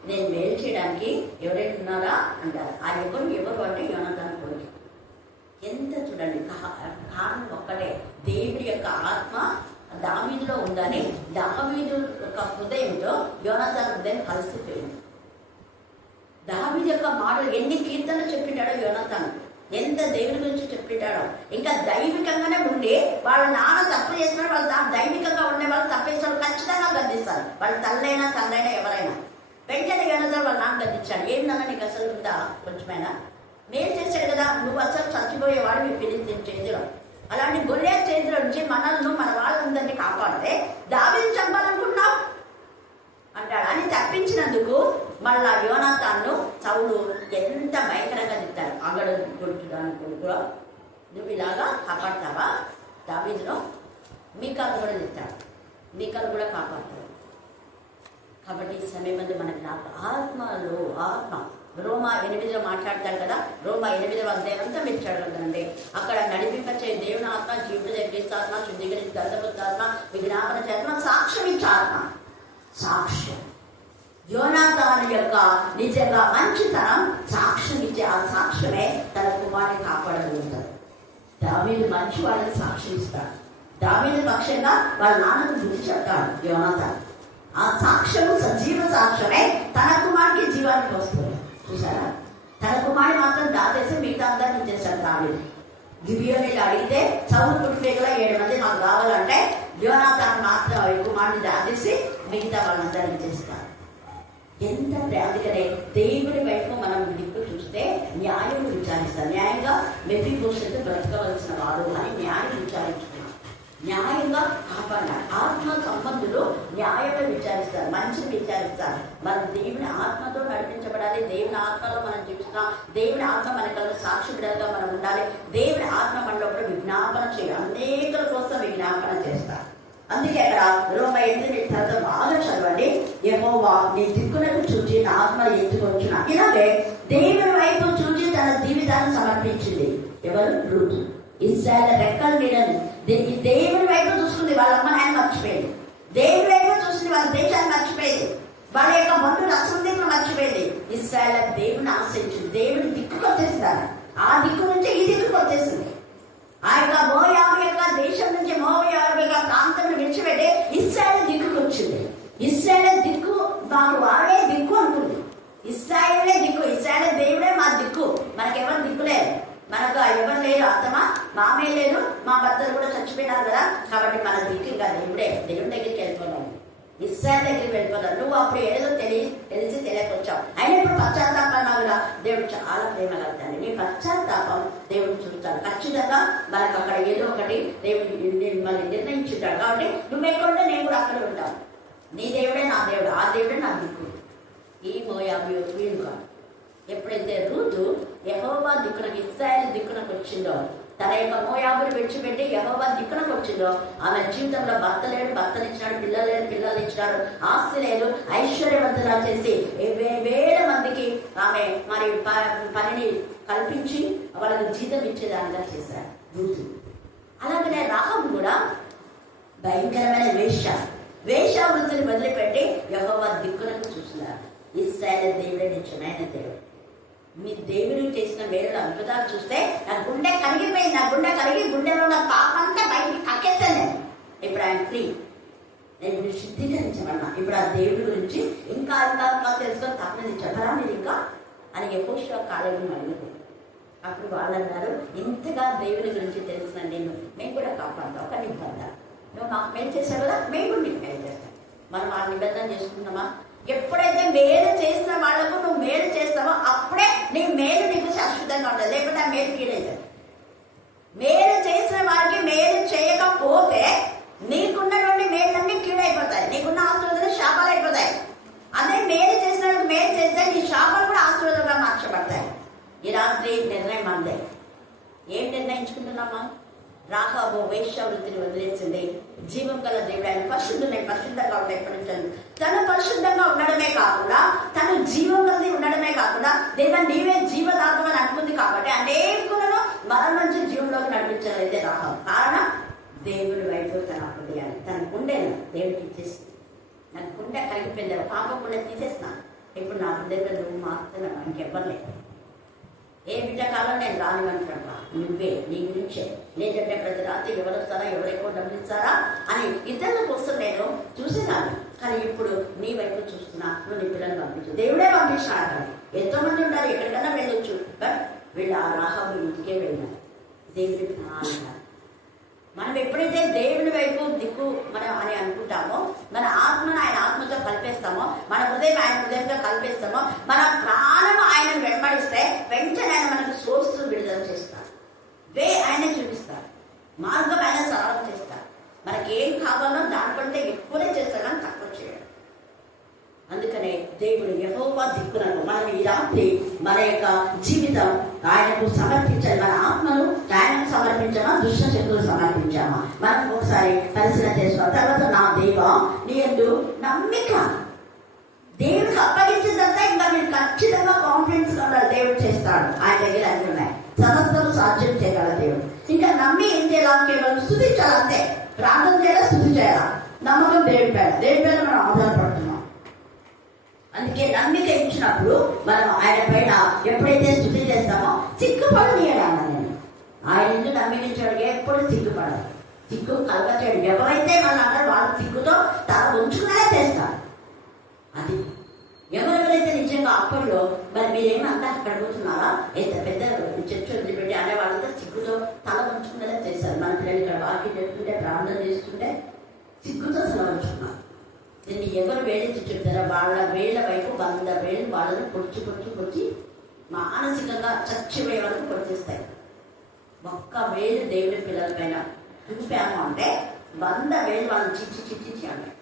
నేను మేలు చేయడానికి ఎవరైనా ఉన్నారా అంటారు. ఆ ఎవరు అంటే యోనాతాను కొడుకు. ఎంత చూడండి, కారణం ఒక్కటే, దేవుడి యొక్క ఆత్మ దావీదులో ఉందని దావీదు యొక్క హృదయంతో యోనాతాను హృదయం కలిసిపోయింది. దావీదు యొక్క మాటలు ఎన్ని కీర్తనలు చెప్పింటాడో యోనాతాను, ఎంత దేవుని గురించి చెప్పింటాడో. ఇంకా దైవికంగానే ఉండి వాళ్ళ నాన్న తప్పు చేస్తున్నాడు, వాళ్ళ దైవికంగా ఉండే వాళ్ళు తప్పు చేసిన ఖచ్చితంగా గద్దిస్తారు. వాళ్ళ తల్లైనా తండ్రైనా ఎవరైనా వెంటనే యోనాతాను వాళ్ళ నాన్న గద్దించాడు. ఏంటన్నా నీకు అసలు ఉందా కొంచెమైనా, నేను చేశాడు కదా, నువ్వు అసలు చచ్చిపోయేవాడు మీ ఫిలిస్తీన్ చేతిలో, అలాంటి గొల్లియాతు చేతిలో నుంచి మనల్ని మన వాళ్ళందరినీ కాపాడితే దావీదు చంపాలనుకున్నావు అంటాడు అని తప్పించినందుకు మళ్ళా యోనాతాను సౌలు ఎంత భయంకరంగా తిట్టారు. అంగడు కొడుకుదాని కొడుకులో నువ్వు ఇలాగా కాపాడతావా దావీదును, మీకాలు కూడా తిట్టాడు, మీకాలు కూడా కాపాడతాడు. కాబట్టి ఈ సమయం మనకి ఆత్మలో ఆత్మ రోమా 8లో మాట్లాడతాడు కదా, రోమా 8వ అధ్యాయం అంతా మీరు చదవదండి. అక్కడ నడిపింపచే దేవుని ఆత్మ, జీవుడు దగ్గరిస్తాత్మ, శుద్ధీకరించి గర్భపుత్రాత్మ, విజ్ఞాపన చేత సాక్ష్యం ఇచ్చే ఆత్మ. సాక్ష్యం యోనాతాను యొక్క నిజంగా మంచితనం సాక్ష్యం ఇచ్చే ఆ సాక్ష్యమే తన కుమారుని కాపాడగలుగుతాడు. దావీదు మంచి వాళ్ళని సాక్ష్యం ఇస్తాడు, దావీదు పక్షంగా వాళ్ళ నాన్నకు బుద్ధి చెప్తాడు యోనాతాను. ఆ సాక్ష్యము సజీవ సాక్ష్యమే తన కుమారుడికి జీవానికి వస్తుంది. చూసారా, తన కుమారుడు మాత్రం దాచేసి మిగతా అందరినీ చేశాడు దావీదు. గిబియోనీలు అడిగితే సౌలు కుటుంబీకుల 7 మంది మాకు కావాలంటే యోనాతాను మాత్రం కుమారుడిని దాచేసి మిగతా వాళ్ళందరినీ చేస్తారు. ఎంత అందుకనే దేవుడి వైపు మనం దిక్కు చూస్తే న్యాయం విచారిస్తారు. న్యాయంగా మెఫీబోషెతు బ్రతకవలసిన వాడు అని న్యాయం విచారించుకున్నాం, న్యాయంగా కాపాడాలి. ఆత్మ సంబంధులు న్యాయంగా విచారిస్తారు, మంచిని విచారిస్తారు. మనం దేవుని ఆత్మతో నడిపించబడాలి, దేవుని ఆత్మలో మనం జీవిస్తున్నాం, దేవుని ఆత్మ మనకు సాక్షి బిడ్డలుగా మనం ఉండాలి. దేవుని ఆత్మ మనలో విజ్ఞాపన చేయాలి, అనేకుల కోసం విజ్ఞాపన చేస్తారు. అందుకే అక్కడ రోమా 8 తర్వాత బాగా చదవండి. యెహోవా నీ దిక్కులకు చూచి నా ఆత్మను ఎత్తుకొచ్చున. ఇలాగే దేవుని వైపు చూచి తన జీవితాన్ని సమర్పించింది. ఎవరు? రూతు. ఇశ్రాయేలు రెక్కల నీడను దేవుని వైపు చూసుకుంది, వాళ్ళ అమ్మ నాయన మర్చిపోయింది. దేవుని వైపు చూసింది, వాళ్ళ దేశాన్ని మర్చిపోయింది, వాళ్ళ యొక్క బంధువులు అసలు మర్చిపోయింది. ఇశ్రాయేలు దేవుని ఆశ్రయించింది, దేవుని దిక్కుకు వచ్చేసింది. ఆ దిక్కు నుంచి ఈ దిక్కుకు వచ్చేసింది. ఆ యొక్క మోయాబు యొక్క దేశం నుంచి మోయాబు యొక్క ప్రాంతం విడిచిపెట్టి ఇశ్రాయేలు దిక్కుకు వచ్చింది. ఇశ్రాయేలు దిక్కు మాకు వాడే దిక్కు అనుకుంది. ఇశ్రాయేలే దిక్కు, ఇశ్రాయేలు దేవుడే మా దిక్కు, మనకెవరు దిక్కు లేదు, మనకు ఎవరు లేరు, అత్తమా మామే లేదు, మా భర్తలు కూడా చచ్చిపోయినారు కదా, కాబట్టి మన దిక్కు ఇంకా దేవుడే. దేవుడి దగ్గరికి వెళ్ళిపోదాం, ఇశ్రాయేలు దగ్గరికి వెళ్ళిపోదాం. నువ్వు అప్పుడు ఏదో తెలిసి తెలియకొచ్చావు, అయినా ఇప్పుడు పశ్చాత్తాపన్నా కూడా దేవుడు చాలా ప్రేమ కలుగుతాడు. నీ పశ్చాత్తాపం దేవుడు చూస్తాడు. ఖచ్చితంగా మనకు అక్కడ ఏదో ఒకటి దేవుడు మళ్ళీ నిర్ణయించుంటాడు. కాబట్టి నువ్వు ఎక్కడుంటే నేను కూడా అక్కడ ఉంటాను. నీ దేవుడే నా దేవుడు, ఆ దేవుడే నా దిక్కు. ఈ మోయాబు వీలు కాదు. ఎప్పుడైతే రూతు యెహోవా దిక్కునకు, ఇశ్రాయేలు దిక్కునకు వచ్చిందో తన యొక్క మోయాబుని విడిచిపెట్టి యెహోవా దిక్కునకు వచ్చిందో ఆమె జీవితంలో భర్త లేడు, భర్తనిచ్చినాడు, పిల్లలు లేడు, పిల్లలు ఇచ్చినాడు, ఆస్తి లేదు, ఐశ్వర్యవంతులా చేసి వేల మందికి ఆమె మరి పనిని కల్పించి వాళ్ళకి జీతం ఇచ్చేదానిగా చేశారు రూతు. అలాగనే రాహబు కూడా భయంకరమైన వేశ్యావృత్తిని వదిలిపెట్టి యెహోవా దిక్కునకు చూస్తున్నారు. ఇశ్రాయేలు దేవుడే నిజమైన దేవుడు. మీ దేవుడు చేసిన మేలు అద్భుతాలు చూస్తే నా గుండె కరిగిపోయింది. నా గుండె కరిగి గుండెలో ఉన్న పాపంతా బయటికి కక్కేస్తాను నేను. ఇప్పుడు ఆయన ఫ్రీ. నేను ఇప్పుడు శుద్ధీకరించమన్నా. ఇప్పుడు ఆ దేవుడి గురించి ఇంకా తెలుసుకొని తప్పని చెప్పరా మీరు ఇంకా అని యెహోషువ కాలేజీని అడిగింది. అప్పుడు వాళ్ళు అన్నారు, ఇంతగా దేవుని గురించి తెలిసిన నేను మేము కూడా కాపాడుతాం. ఒక నిబంధన, నువ్వు మాకు మేలు చేసావు కదా, మేము కూడా నీకు మేలు చేస్తాం. మనం ఆ నిబంధన చేసుకున్నామా? ఎప్పుడైతే మేలు చేసిన వాళ్లకు నువ్వు మేలు చేస్తావో అప్పుడే నీ మేలు నీకు శాశ్వతంగా ఉంటుంది. లేకపోతే ఆ మేలు కీడైతుంది. మేలు చేసిన వారికి మేలు చేయకపోతే నీకున్నటువంటి మేళ్ళన్నీ కీడైపోతాయి, నీకున్న ఆశీర్వాదాలు శాపాలు అయిపోతాయి. అదే మేలు చేసిన మేలు చేస్తే నీ శాపాలు కూడా ఆశీర్వాదంగా మార్చబడతాయి. ఈ రాత్రి నిర్ణయం అందే. ఏం నిర్ణయించుకుంటున్నామా? రాహాబు వేశ్యావృత్తిని వదిలేసింది. జీవం గల దేవుడు ఆయన పరిశుద్ధంగా ఉండే తను పరిశుద్ధంగా ఉండడమే కాకుండా తను జీవం కలిగి ఉండడమే కాకుండా దేవా నీవే జీవదాతం అని అనుకుంది. కాబట్టి అనేకులను మరణం నుంచి జీవంలోకి నడిపించాలైతే రాహాబు. కారణం దేవుడి వైపు తన హృదయాన్ని తన గుండెను దేవుడికి ఇచ్చేసి, నా గుండె కలిగిపోయింది, పాప గుండె తీసేస్తున్నా, ఇప్పుడు నా హృదయంలో నువ్వు మారుతున్నావు, ఇంకెవ్వరు లేదు. ఏ బిడ్డ కాలం నేను రానివంటున్నా, నువ్వే నీ గురించే. లేదంటే ప్రతి రాత్రి ఎవరు వస్తారా, ఎవరెక్కువ డబ్బులు ఇస్తారా అని ఇతరుల కోసం నేను చూసేదాన్ని. కానీ ఇప్పుడు నీ వైపు చూస్తున్నా, నువ్వు నీ పిల్లల్ని పంపించు. దేవుడే పంపించినాడు. కానీ ఎంతో మంది ఉంటారు, ఎక్కడికైనా వెళ్ళొచ్చు. బట్ వీళ్ళు ఆ రాహాబు ఇంటికే వెళ్ళినారు. దేవుడి అన్నారు. మనం ఎప్పుడైతే దేవుని వైపు దిక్కు మనం అని అనుకుంటామో, మన ఆత్మను ఆయన ఆత్మతో కలిపేస్తామో, మన హృదయం ఆయన హృదయంతో కలిపేస్తామో, మన ప్రాణము ఆయన వెంబడిస్తే వెంటనే ఆయన మనకు సోర్స్ విడుదల చేస్తారు. ఆయన చూపిస్తారు, మార్గం ఆయన సరళం చేస్తారు. మనకి ఏం కావాలో దానికంటే ఎక్కువనే చేస్తారు, కానీ తక్కువ చేయడం. అందుకనే దేవుడు యెహోవా దిక్కునకు మనం ఈ రాత్రి మన యొక్క జీవితం ఆయనకు సమర్పించాలి. మన ఆత్మను ఆయనకు సమర్పించామా, దుష్ట శక్తులు సమర్పించామా? మనం ఒకసారి పరిశీలన చేసుకోవాలి. తర్వాత నా దేవా నీ యందు నమ్మిక, దేవుడికి అప్పగించిన తర్వాత ఇంకా మీరు ఖచ్చితంగా కాన్ఫిడెన్స్ గా ఉండాలి. దేవుడు చేస్తాడు, ఆయన దగ్గర అన్ని ఉన్నాయి, సమస్తం సాధ్యం చేయగల దేవుడు. ఇంకా నమ్మి ఏం చేయాలి? కేవలం స్తుతించాలి అంతే. ప్రార్థన చేయాలా, స్తుతి చేయాలా? నమ్మకం దేవుడి పైన మనం ఆధారపడుతున్నాం. అందుకే నమ్మిక ఇచ్చినప్పుడు మనం ఆయన పైన ఎప్పుడైతే స్తుతి చేస్తామో సిగ్గుపడనీయడాను. నేను ఆయన ఎందుకు నమ్మించాడు, ఎప్పుడు సిగ్గుపడదు, సిగ్గు కలగచేయడు. ఎవరైతే మన అందరూ వాళ్ళ సిగ్గుతో తల ఉంచుకునే చేస్తారు. అది ఎవరెవరైతే నిజంగా అప్పట్లో మరి మీరేమంతా అక్కడ పోతున్నారా, ఎంత పెద్ద చర్చ వదిలిపెట్టి అనే వాళ్ళతో సిగ్గుతో తల ఉంచుకునేలా చేస్తారు. మన పిల్లలు ఇక్కడ వాకి చెప్తుంటే ప్రార్థన చేస్తుంటే సిగ్గుతో తల ఉంచుకున్నారు. దీన్ని ఎవరు వేడించి చెప్తారో వాళ్ళ వేళ్ళ వైపు 100 వేలు వాళ్ళని పొడిచి మానసికంగా చచ్చిపోయే వరకు పొడిచేస్తాయి. ఒక్క వేలు దేవుడి పిల్లల పైన చూపాము అంటే 100 వేలు వాళ్ళని చిచ్చి అంటాయి.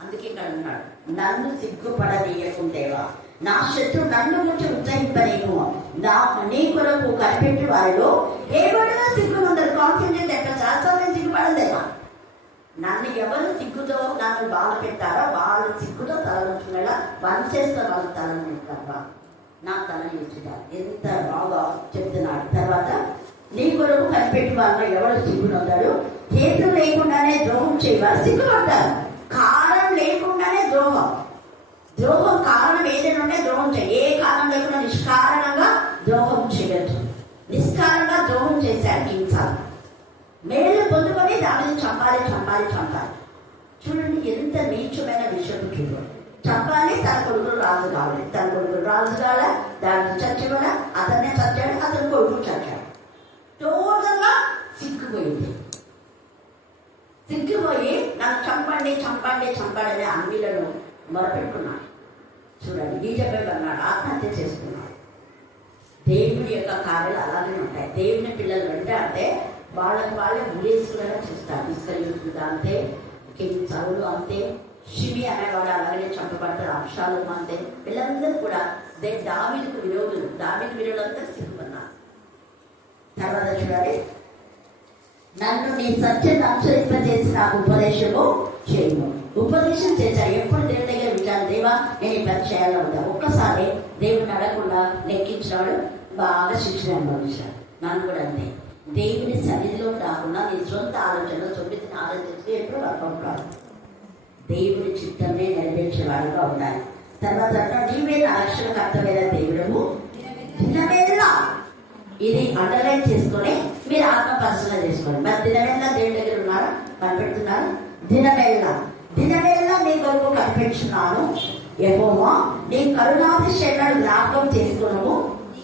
అందుకే ఇక్కడ ఉన్నాడు, నన్ను సిగ్గుపడనీయకుంటేవా, నా శత్రు నన్ను గురించి ఉత్సహింపనేమో, నీ కొరకు కనిపెట్టి వారిలో ఏమైనా సిగ్గునుండదు. కాన్ఫిడెంట్ ఎక్కడ శాస్త్రం సిగ్గుపడలేదా? నన్ను ఎవరు సిగ్గుతో నన్ను బాధ పెట్టారో వాళ్ళు సిగ్గుతో తలనుకునేలా వంచేస్తే వాళ్ళు తలనుకుంటారా, నా తలని ఇచ్చుతారు. ఎంత బాగా చెప్తున్నాడు. తర్వాత నీ కొరకు కనిపెట్టి వాళ్ళు ఎవరు సిగ్గునొందాడు, హేతు లేకుండానే ద్రోహం చేయవారు సిగ్గుపడతారు. కారణం లేకుండానే ద్రోహం కారణం ఏదైనా ఉంటే ద్రోహం చేయ. ఏ కారణం లేకుండా నిష్కారణంగా ద్రోహం చేయొచ్చు. నిష్కారణంగా ద్రోహం చేశాడు హింసాలు. మేలు పొందుకొని దానిని చంపాలి. చూడండి ఎంత నీచమైన విషయం. చూడండి, చంపాలి, తన కొడుకులు రాజు కావాలి. తన కొడుకులు రాజు కావాలి, దాన్ని చచ్చిపోయినా అతన్నే చచ్చాడు, అతని కొడుకు చచ్చాడు. టోటల్గా సిగ్గుపోయింది. సిగ్గుపోయి నాకు చంపండి అని అన్నిలను మొరపెట్టుకున్నాడు. చూడండి, ఈజపై అన్నాడు, ఆత్మహత్య చేసుకున్నాడు. దేవుడి యొక్క కార్యాలు అలాగే ఉంటాయి. దేవుని పిల్లలు వెంటాడితే వాళ్ళకి వాళ్ళే గురేసుకునేలా చేస్తారు. ఇస్కరియోతు అంతే, కింగ్ సౌలు అంతే, షిమి అనేవాడు అలాగనే చంపబడతారు. అబ్షాలోము అంతే. వీళ్ళందరూ కూడా దావీదుకు విరోధులు. దావీదు విరోధులంతా సిగ్గుపన్నారు. తర్వాత చూడండి, నన్ను నీ సత్యం అనుసరింపజేసి నాకు ఉపదేశము చేయము. ఉపదేశం చేశాడు. ఎప్పుడు దేవుని దగ్గర వింటాను, దేవా నేను ఈ పని చేయాలో ఉంటా. ఒక్కసారి దేవుడిని అడగకుండా లెక్కించినాడు, బాగా శిక్షణ అనుభవించాడు. నన్ను కూడా అంతే. దేవుని సన్నిధిలోకి రాకుండా నీ సొంత ఆలోచనలు తొమ్మిదిని ఆలోచిస్తూ ఎప్పుడు వర్కౌట్ కాదు. దేవుని చిత్తమే నెరవేర్చేవాడుగా ఉండాలి. తర్వాత నీవే నా రక్షణకర్తమైన దేవుడము దినమేలా. ఇది అండర్లైన్ చేసుకొని మీరు ఆత్మ పరిశీలన చేసుకోండి. మరి దినమేలా దేవుడి దగ్గర ఉన్నారా, కనిపెడుతున్నారు? దినమేలా నీ కొరకు కనిపెడుతున్నాను. యెహోవా నీ కరుణాతిశయాలను జ్ఞాపకం చేసుకున్నాము.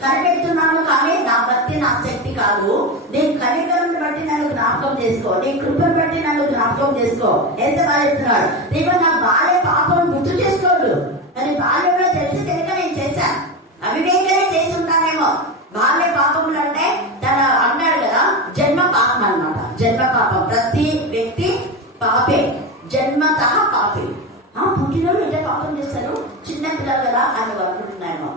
కనిపెడుతున్నాను కానీ నా భక్తి నా శక్తి కాదు. నీ కనికరం బట్టి నన్ను జ్ఞాపకం చేసుకో, నీ కృపను బట్టి నన్ను జ్ఞాపకం చేసుకో. ఎంత బాగా చెప్తున్నాడు. దేవా నా బాల్య పాపం గుర్తు చేసుకోడు. కానీ బాల్యంలో తెలిసి తెలియక నేను చేశాను, అవివేకనే చేసి ఉంటానేమో. బాల్య పాపములు అంటే తన అన్నాడు కదా, జన్మ పాపం అన్నమాట. జన్మ పాపం, ప్రతి వ్యక్తి పాపే, జన్మత పాపే. పుట్టినోళ్ళు అంటే పాపం చేస్తారు. చిన్న పిల్లలు కదా అని అనుకుంటున్నాయేమో.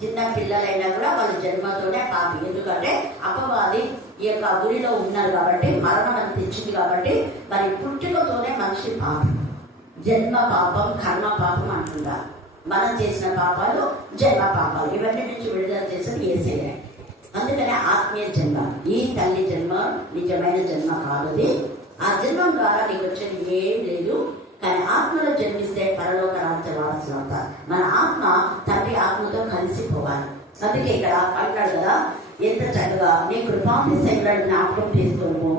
చిన్న పిల్లలైనా కూడా వాళ్ళు జన్మతోనే పాపి. ఎందుకంటే అపవాది ఈ యొక్క గురిలో ఉన్నారు కాబట్టి, మరణం అని తెచ్చింది కాబట్టి, మరి పుట్టుకతోనే మనిషి పాపం. జన్మ పాపం, కర్మ పాపం అంటున్నారు. మనం చేసిన పాపాలు జన్మ పాపాలు. ఇవన్నీ నుంచి విడుదల చేసేది యేసయ్య. అందుకనే ఆత్మీయ జన్మ. ఈ తల్లి జన్మ నిజమైన జన్మ కాదు. ఆ జన్మం ద్వారా నీకు వచ్చేది ఏం లేదు. కానీ ఆత్మలో జన్మిస్తే పరలోక రాజ్య వారసులు అవుతారు. మన ఆత్మ తండ్రి ఆత్మతో కలిసిపోవాలి. అందుకే ఇక్కడ అంటాడు కదా, ఎంత చక్కగా నీ కృపాతిశయములను జ్ఞాపకం చేసుకోము.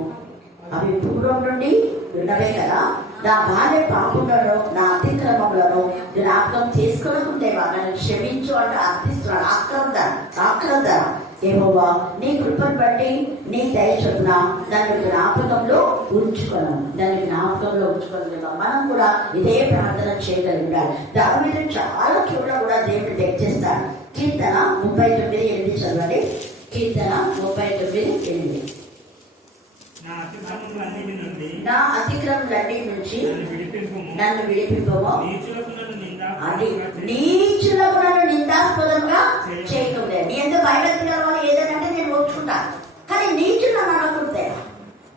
అవి పూర్వం నుండి ఉండవే కదా. నా బాల్య పాపములను నా అతిక్రమములను జ్ఞాపకం చేసుకోలేకుండేవా. నన్ను క్షమించు అంటే అర్థిస్తున్నాడు. ఆక్రందన యెహోవా నీ కృపను బట్టి నీ దయ చొప్పున నన్ను జ్ఞాపకంలో ఉంచుకోను. మనం కూడా ఇదే ప్రార్థన చేయగలిగాడు. దావీదు చాలా చోట్ల కూడా దేవుడు తెచ్చేస్తాడు. కీర్తన 39:8 చదవండి. కీర్తన 39:8. నా అతిక్రమములన్నిటి నుంచి నన్ను విడిపింపము. నీచులకు నన్ను నిందాస్పదంగా చేయకుండా. నీ ఎందుకు భయభక్తి గల వాళ్ళు ఏదైనా నేను ఒప్పుకుంటాను, కానీ నీచులు నన్ను అనకూడదే.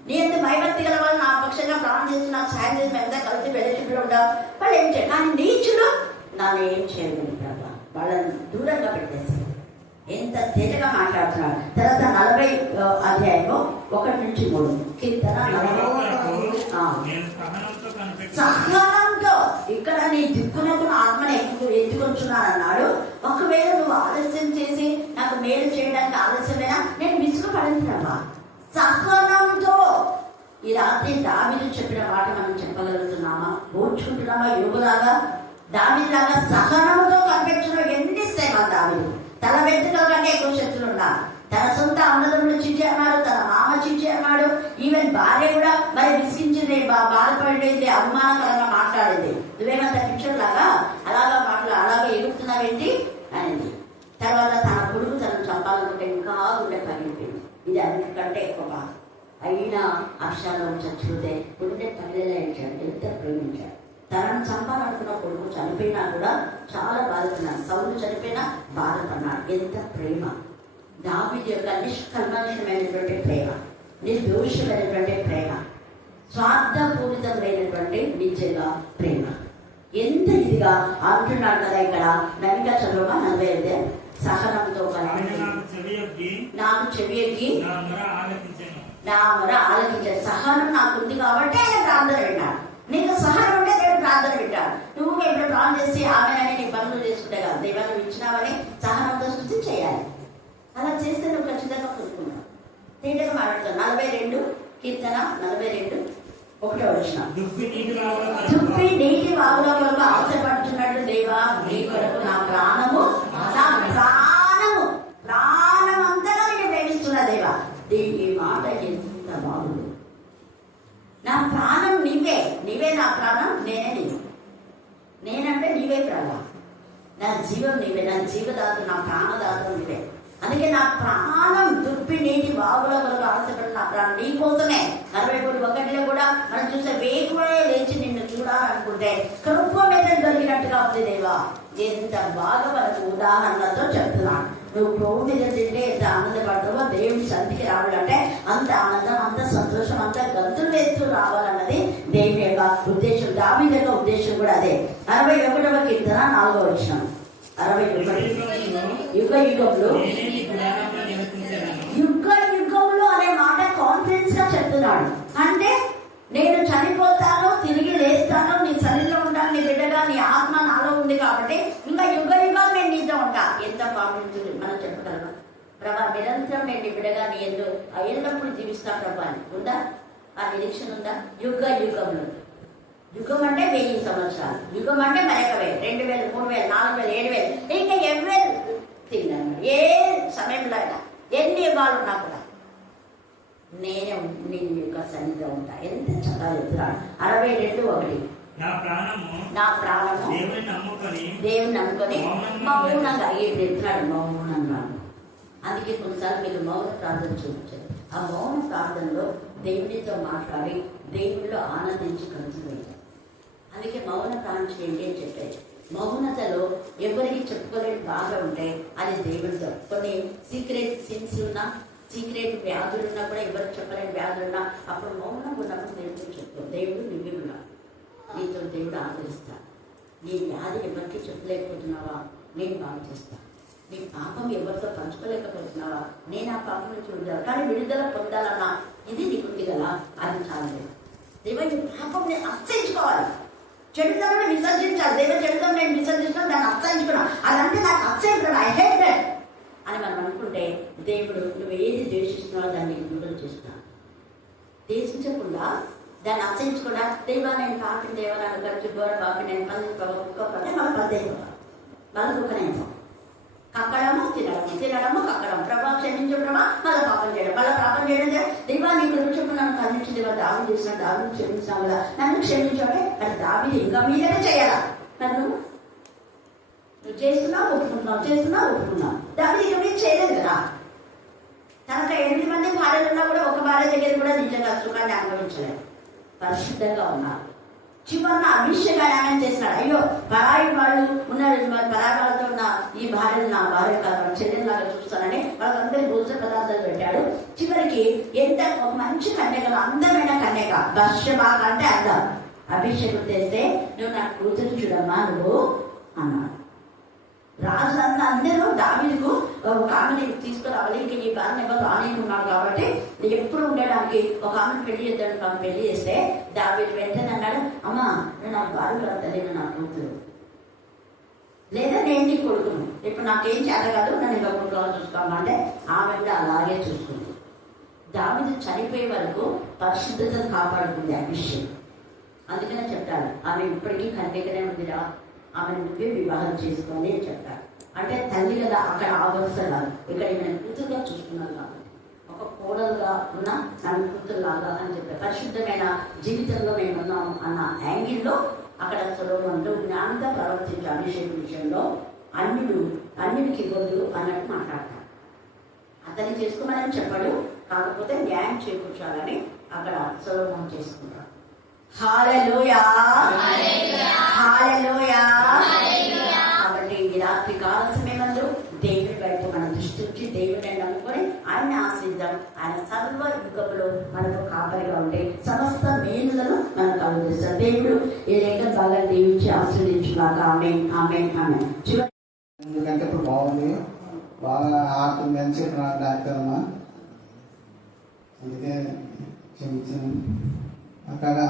నీ ఎందుకు భయభక్తి గల వాళ్ళు నా పక్షంగా ప్రాణం చేసి నాకు సాయం చేసి ఎంత కలిసి వెళ్ళి ఉంటాం, వాళ్ళు ఏం చేయాలి. కానీ నీచులు నన్ను ఏం చేయగలుగుతారు, వాళ్ళని దూరంగా పెట్టేసి. ఎంత తేటగా మాట్లాడుతున్నాడు. తర్వాత 40 అధ్యాయము 1-3 కీర్తన. సహనంతో ఇక్కడ నీ దిక్కునకు ఆత్మను ఎత్తుకొచ్చున్నాను అన్నాడు. ఒకవేళ నువ్వు ఆలస్యం చేసి నాకు మేలు చేయడానికి ఆలస్యమైనా నేను విసుగుపడించినమ్మా. సహనంతో ఈ రాత్రి దావీదు చెప్పిన మాట మనం చెప్పగలుగుతున్నామా, ఓర్చుకుంటున్నామా? యోగులాగా దావీదులాగా సహనంతో కనిపించడం ఎన్ని ఇస్తాయి మన దావీదు. తన వెంట్రుకల కంటే ఎక్కువ శక్తులు ఉన్నారు. తన సొంత అన్నదమ్ములు చిచ్చి అన్నాడు, తన మామ చిచ్చి అన్నాడు. ఈవెన్ భార్య కూడా మరి విసిగించింది, బాధపడింది, అవమానకరంగా మాట్లాడింది. నువ్వేమంత పిక్చర్ లాగా అలాగా అలాగే ఎగురుతున్నావేంటి అనేది. తర్వాత తన కొడుకు తనను చంపాలనుకుంటే ఇంకా గుండె పగిలిపోయింది. ఇది అన్నిటికంటే ఎక్కువ బాధ. అయినా అక్షరాలు చచ్చిపోతే గుండె పగిలేచాడు. ఎంత ప్రేమించాడు. తనను చంపాలనుకున్న కొడుకు చనిపోయినా కూడా చాలా బాధపడినాడు. సౌలు చనిపోయినా బాధపడినాడు. ఎంత ప్రేమ! దావీదు యొక్క నిష్కల్మషమైనటువంటి ప్రేమ, నిర్దోషమైనటువంటి ప్రేమ, స్వార్థపూరితమైనటువంటి నిజంగా ప్రేమ. ఎంత ఇదిగా అంటున్నాడు కదా ఇక్కడ. నవిక చదువుగా 45 సహనంతో నాకు చెవి ఎక్కి నా మొర ఆలకించాడు. సహనం నాకుంది కాబట్టి ఆయన ప్రార్థన వింటాడు. నీకు సహనం ఉంటే దేవుడు ప్రార్థన వింటాడు. నువ్వు ఇప్పుడు ప్రార్థన చేసి ఆమెనని నీ పనులు చేసుకుంటే కదా దేవా నువ్వు ఇచ్చినావని సహనంతో స్థుతి చేయాలి. అలా చేస్తే నువ్వు ఖచ్చితంగా పొందుకున్నావు. తేటగా మాట్లాడుతావు. 42 కీర్తన 42:1 దుప్పి నీటి వాగుల కొరకు ఆశపడుతున్నట్టు దేవా నీ కొరకు నా ప్రాణం అంతగా నేను ప్రేమిస్తున్నా దేవా. ఈ మాట ఎంత బాగుంది. నా ప్రాణం నీవే నా ప్రాణం, నేనే నీవు. నేనంటే నీవే ప్రాణం, నా జీవం నీవే, నా జీవదాత, నా ప్రాణదాత నీవే. అందుకే నా ప్రాణం దుప్పి నీటి వాగుల కొరకు ఆశపడి నా ప్రాణం నీ కోసమే. 41:1 కూడా మనం చూస్తే వేకువే లేచి నిన్ను చూడాలనుకుంటే కృప మీద దొరికినట్టుగా ఉంది దేవా. ఎంత బాగా మనకు ఉదాహరణతో చెప్తున్నాను. నువ్వు ప్రభు మీద తింటే ఎంత ఆనందపడతావో దేవుడి సన్నిధికి రావాలంటే అంత ఆనందం, అంత సంతోషం, అంత గంతులు వేస్తూ రావాలన్నది దేవుని యొక్క ఉద్దేశం. దావీదు యొక్క ఉద్దేశం కూడా అదే. 61వ కీర్తన 4వ వచనం. 61 యుగ యుగంలో అనే మాట కాన్ఫిడెన్స్ గా చెప్తున్నాడు. అంటే నేను చనిపోతాను, తిరిగి లేస్తాను, నీ శరీరంలో ఉంటాను, నీ బిడ్డగా నీ ఆత్మ నాలో ఉంది కాబట్టి ఇంకా యుగ యుగాలు నేను నీతో ఉంటా. ఎంత కాన్ఫిడెన్స్ మనం చెప్పగలమా? ప్రభా నిరంతరం నేను నీ బిడ్డగా నీ ఎల్లప్పుడు జీవిస్తా ప్రభా అని ఉందా? ఆ నిరీక్షణ ఉందా? యుగ యుగంలో. యుగం అంటే 1000 సంవత్సరాలు, యుగం అంటే మరొక 1000, 2000, 3000, 4000, 7000, ఇంకా ఎవరు తిన్నాను. ఏ సమయంలో అయినా ఎన్ని యుగాలు ఉన్నా కూడా నేనే నీ యొక్క సన్నిధిలో ఉంటా. ఎంత చక్కగా చెప్తున్నాడు. 62:1 నా ప్రాణము దేవుని నమ్ముకొని మౌనంగా చెప్తున్నాడు. మౌనంగా. అందుకే కొన్నిసార్లు మీరు మౌన ప్రార్థన చూపించారు. ఆ మౌన ప్రార్థనలో దేవునితో మాట్లాడి దేవునిలో ఆనందించి కలుసుకుంటారు. అందుకే మౌన ప్రార్థన చేయండి అని చెప్పారు. మౌనతలో ఎవరికి చెప్పుకోలేని బాగా ఉంటే అది దేవుడితో. కొన్ని సీక్రెట్ సిన్స్ ఉన్నా, సీక్రెట్ వ్యాధులున్నా కూడా ఎవరికి చెప్పలేని వ్యాధులున్నా అప్పుడు మౌనంగా ఉన్నప్పుడు దేవుడితో చెప్పుకో. దేవుడు నివ్వున్నా, నీతో దేవుడు ఆదరిస్తా. నీ వ్యాధి ఎవరికి చెప్పలేకపోతున్నావా, నేను బాగు చేస్తా. నీ పాపం ఎవరితో పంచుకోలేకపోతున్నావా, నేను ఆ పాపం నుంచి విడుదల. కానీ విడుదల పొందాలన్నా ఇది నీకుంది కదా, అది చాలేదు. దేవుని పాపం నేను అసహించుకోవాలి, చెడుతనం విసర్జించాలి. దేవుని చెడుతనం నేను విసర్జించాను, దాన్ని అసహించుకున్నా. అదంటే నాకు అసహించుకున్నా, ఐ హేట్ దట్ అని మనం అనుకుంటే దేవుడు నువ్వు ఏది ద్వేషిస్తున్నావో దాన్ని విడుదల చేస్తున్నావు. ద్వేషించకుండా దాన్ని అసహించకుండా దేవా నేను పాపిన దేవా నన్ను ఖర్చు గోర పాపి నేను కుక్కపడే మన పద్దెనిమిది వాళ్ళ కుక్కనేంటాం. కక్కడము తినడము కక్కడం. ప్రభా క్షమించు ప్రభా మళ్ళీ పాపం చేయడం, మళ్ళీ పాపం చేయడం. దేవా నీ గురించి నన్ను ఖండించి దేవా దావి చేసిన దావిని క్షమించాం కదా, నన్ను క్షమించంటే అది దావి ఇంకా మీదనే చేయాలా. నన్ను నువ్వు చేస్తున్నావు ఒప్పుకున్నావు. దావి ఇంకా మీరు చేయలేదు కదా. తనకు 8 మంది భార్యలు ఉన్నా కూడా ఒక భార్య దగ్గర కూడా నిజంగా సుఖాన్ని అనుభవించలేదు. పరిశుద్ధంగా ఉన్నారు. చివరిన అభిషేకాన్ని చేసినాడు. అయ్యో పరాయి వాళ్ళు ఉన్నారు, పరాయి వాళ్ళతో ఉన్న ఈ భార్యను నా భార్య కాదు, చెల్లెలాగా చూస్తానని వాళ్ళందరికీ భోజన పదార్థాలు పెట్టాడు. చివరికి ఎంత ఒక మంచి కన్యకలు, అందమైన కన్యక బర్షబా అంటే అందం. అభిషేకం చేస్తే నువ్వు నా కూతురు చూడమ్మా నువ్వు అన్నాడు. రాజులంతా అందరూ దావీదుకు ఒక ఆమెని తీసుకురావాలి, ఇంక ఈ భార్య ఎవరు రానికున్నాడు కాబట్టి ఎప్పుడు ఉండడానికి ఒక ఆమెను పెళ్లి చేద్దానికి ఆమె పెళ్లి చేస్తే దావీదు వెంటనే అన్నాడు, అమ్మా నేను నాకు భార్య కడతలేదు, నా కూతురు లేదా నేను నీ కొడుకును, ఇప్పుడు నాకేం చేత కాదు, నన్ను ఇంకా కొడుకులో చూసుకోమంటే ఆమె కూడా అలాగే చూసుకుంది. దావీదు చనిపోయే వరకు పరిశుద్ధతను కాపాడుకుంది అభిషేకం. అందుకనే చెప్తాడు ఆమె ఇప్పటికీ కన్యకనే ఉందిరా, ఆమె నువ్వే వివాహం చేసుకోండి అని చెప్తాడు. అంటే తల్లి కదా అక్కడ ఆవరసగా, ఇక్కడ నేను కూతురుగా చూసుకున్నాను కాబట్టి ఒక కోడలుగా ఉన్న నన్ను కూతురులాగా అని చెప్పారు. పరిశుద్ధమైన జీవితంలో మేము ఉన్నాము అన్న యాంగిల్లో అక్కడ సొలొమోను జ్ఞానంగా ప్రవర్తించే అభిషేకం విషయంలో అన్యుడికి ఇవ్వద్దు అన్నట్టు మాట్లాడతాడు. అతన్ని చేసుకోమని చెప్పాడు, కాకపోతే న్యాయం చేకూర్చాలని అక్కడ సొలొమోను చేసుకుంటాడు. హల్లెలూయా హల్లెలూయా. కాబట్టి ఈ రాత్రి కాల సమయమందు దేవుని వైపు మన దృష్టి ఉంచి దేవుని నమ్ముకొని ఆయన ఆశ్రయిద్దాం. ఆయన సర్వ యుగంలో మనకు కాపరిగా ఉంటే సమస్త మేలులను మనం కలుగజేస్తాం. దేవుడు ఈ లేఖ బాగా దీవించి ఆశ్రయించుగాక. ఆమేన్ ఆమేన్ ఆమేన్. ఎందుకంటే ఇప్పుడు బాగుంది, బాగా ఆడుతుంది అని చెప్పిన డాక్టర్ అమ్మా, అందుకే క్షమించాను.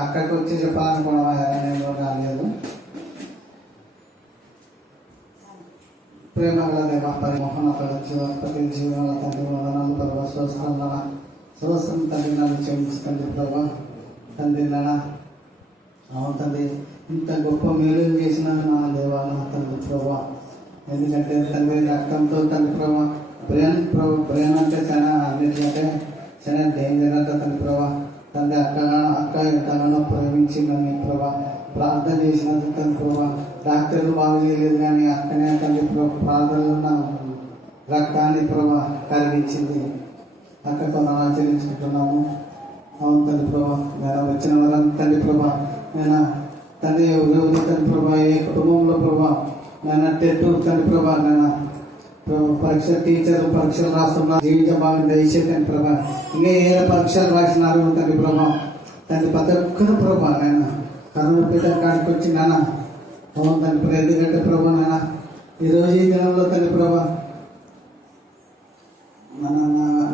అక్కడికి వచ్చి చెప్పాలనుకున్నావా, నేను రాలేదు. ప్రేమ దేవ పరిమోహన పడి జీవన తండ్రి వదనాలు ప్రభావ స్వస్థం తండ్రి నన్ను క్షమించండి ప్రభా. తండ్రి నాన్న అవును తండ్రి, ఇంత గొప్ప మేలు చేసిన నా దేవా నా తండ్రి ప్రభా. ఎందుకంటే తండ్రి రక్తంతో తండ్రి ప్రభా బ్రెయిన్ అంటే చాలా అన్నిటికంటే చాలా డేంజర్ అంట తండ్రి ప్రభా. తండ్రి అక్క ఎంతగానో ప్రేమించిందని ప్రభా, ప్రార్థన చేసినందుకు తండ్రి ప్రభా. డాక్టర్లు బాగు చేయలేదు కానీ అక్కనే తండ్రి ప్రభా ప్రార్థనలో రక్తాన్ని ప్రభా కరిగించింది. అక్కతో ఆచరించుకుంటున్నాము. అవును తండ్రి ప్రభా, నేను వచ్చిన వాళ్ళని తండ్రి ప్రభా, నేను తండ్రి తండ్రి ప్రభా ఏ కుటుంబంలో ప్రభా నేను టెట్టు తండ్రి ప్రభా నేను పరీక్ష టీచర్ పరీక్షలు రాస్తున్నారు, జీవిత భాగం దయచేతండి ప్రభా. ఇంకా ఏ పరీక్షలు రాసినారు తండ్రి ప్రభా. తండ్రి ప్రతి ఒక్కరు ప్రభా నాయన కర్నూలు పీఠ కాడికి వచ్చి నాన్న అవును తండ్రి. ఎందుకంటే ప్రభా నాన్న ఈరోజు ఈ దినంలో తండ్రి ప్రభా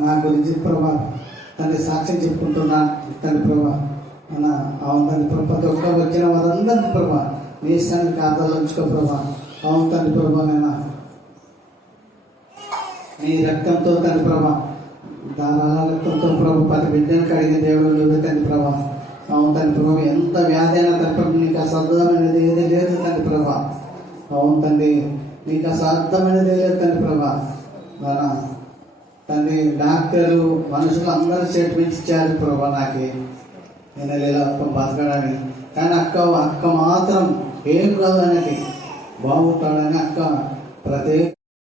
నా గురించి ప్రభా తండ్రి సాక్ష్యం చెప్పుకుంటున్నా తండ్రి ప్రభా అన్న. అవును తండ్రి ప్రభా ప్రతి ఒక్క వచ్చిన వారందరినీ ప్రభా మీ స్థానికి ఖాతాలో ఉంచుకో ప్రభా. అవును తండ్రి ప్రభా నేను నీ రక్తంతో తండ్రి ప్రభా దారాల రక్తంతో ప్రభు ప్రతి బిడ్డను కడిగిన దేవుడు లేదు తండ్రి ప్రభా. అవును తండ్రి ప్రభా ఎంత వ్యాధి అయినా తండ్రి నీకు అసాధ్యమైనది ఏది లేదు తండ్రి ప్రభా. అవును తండ్రి నీకు అసాధ్యమైనది లేదు తండ్రి ప్రభా. తండ్రి డాక్టర్లు మనుషులు అందరూ స్టేట్మెంట్స్ ఇచ్చారు ప్రభా నాకు నేను ఇలా బతకడానికి. కానీ అక్క మాత్రం ఏం కాదు అనేది బాగుంటాడని అక్క ప్రతి